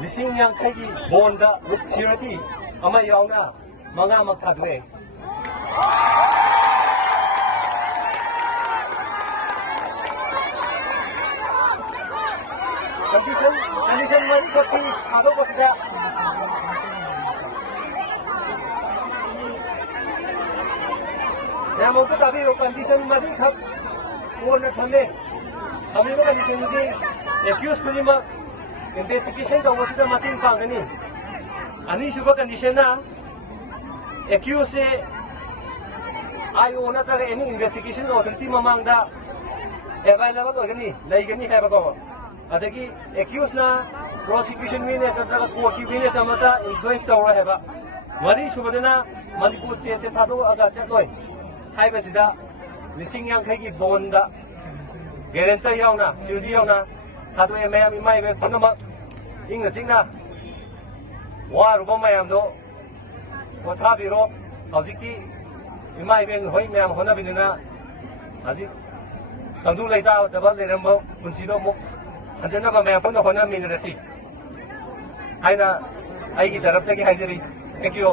लिसिंग यांखैगी बोंदा with security अमा यावना मंगा मक थादरे कंडीशन मरी खपी आदो बसदा या मोको तभी कंडीशन मरी खप वो न थले हमें को कंडीशन की एक्यूज कुलीमा इन्वेस्टिगेशन तौबसिदा मतिंग पांगनी अनिसुबा कंडीशन ना एक्यूज से आयो नत्रगा एनी इन्वेस्टिगेशन अथॉरिटी ममांगदा अवेलेबल ओरगनी लेगनी हैबको अदगी एक्यूज ना प्रोसिक्यूशन विटनेस नत्रगा कोर्ट की विटनेस अमता इन्फ्लुएंस तौरा हैबा मरी सुबदना मणिपुर स्टेट से थादो अगा चलोय हाइबसिदा लिसिंग यांखैगी बोंदा गारंटर यावना सिक्योरिटी यावना थादो मैम इमाई में पुनमक इंग सिंगना वारुबा मैमदो पोथाबिरो हौजिकी इमाई में होई मैम होनाबिना हजिक तंदु लेता दबल लेरंबो पुंसिदो मु हजनबा मैम पुन होना मिनरसी हाइना आइगी तरफ तकी हाइजरी थैंक यू